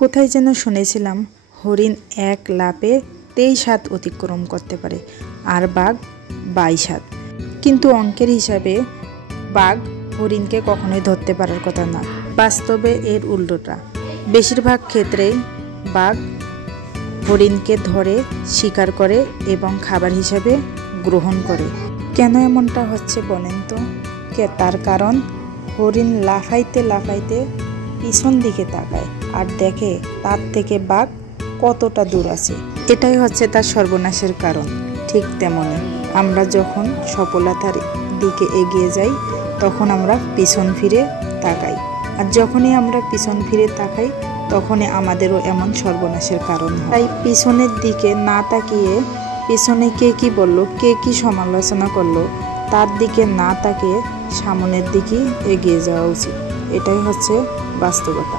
কোথায় যেন শুনেছিলাম হরিণ এক লাফে 23 হাত অতিক্রম করতে পারে আর বাঘ 22 হাত। কিন্তু অঙ্কের হিসাবে বাঘ হরিণকে কখনোই ধরতে পারার কথা না। বাস্তবে এর উল্টোটা। বেশিরভাগ ক্ষেত্রেই বাঘ হরিণকে ধরে শিকার করে এবং খাবার হিসাবে গ্রহণ করে। কেন এমনটা হচ্ছে বলেন তো? তার কারণ হরিণ লাফাইতে লাফাইতে পিছন দিকে তাকায় আর দেখে তার থেকে বাঘ কতটা দূর আছে। এটাই হচ্ছে তার সর্বনাশের কারণ। ঠিক তেমনি আমরা যখন সফলতার দিকে এগিয়ে যাই তখন আমরা পিছন ফিরে তাকাই, আর যখনই আমরা পিছন ফিরে তাকাই তখনই আমাদেরও এমন সর্বনাশের কারণ হয়। তাই পিছনের দিকে না তাকিয়ে পিছনে কে কি বললো, কে কি সমালোচনা করলো তার দিকে না তাকিয়ে সামনের দিকে এগিয়ে যাওয়া উচিত। এটাই হচ্ছে বাস্তবতা।